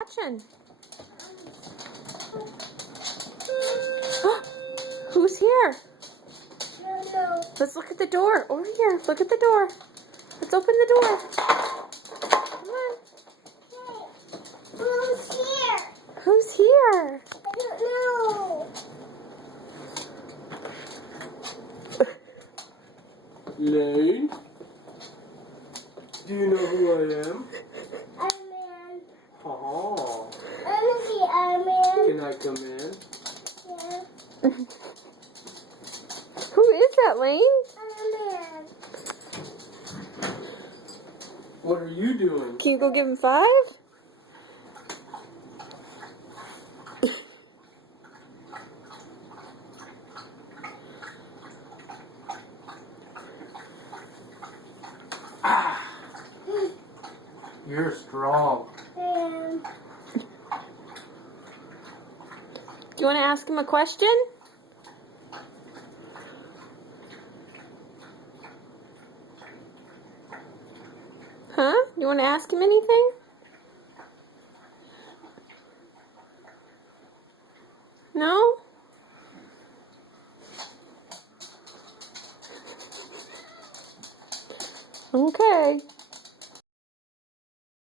Watching. Who's here? No. Let's look at the door. Over here. Look at the door. Let's open the door. Come on. Hey, who's here? Who's here? I don't know. Lane? Do you know who I am? Iron Man. Oh. I want to see Iron Man. Can I come in? Yeah. Who is that, Lane? Iron Man. What are you doing? Can you go give him 5? You're strong. And Do you want to ask him a question? Huh? You want to ask him anything? No? Okay.